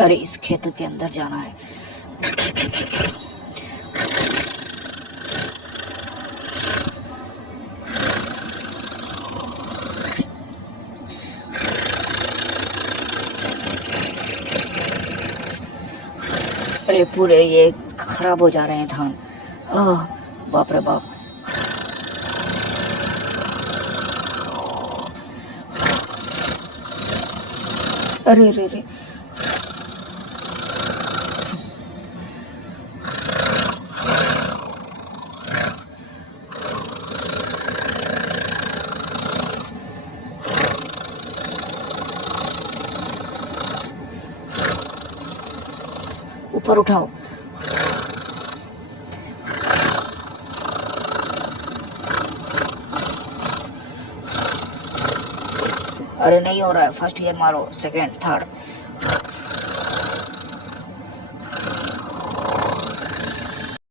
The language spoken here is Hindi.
अरे इस खेत के अंदर जाना है। अरे पूरे ये खराब हो जा रहे हैं धान। आह, बाप रे बाप। अरे रे रे। ऊपर उठाओ। अरे नहीं हो रहा है, फर्स्ट ईयर मारो, सेकंड, थर्ड।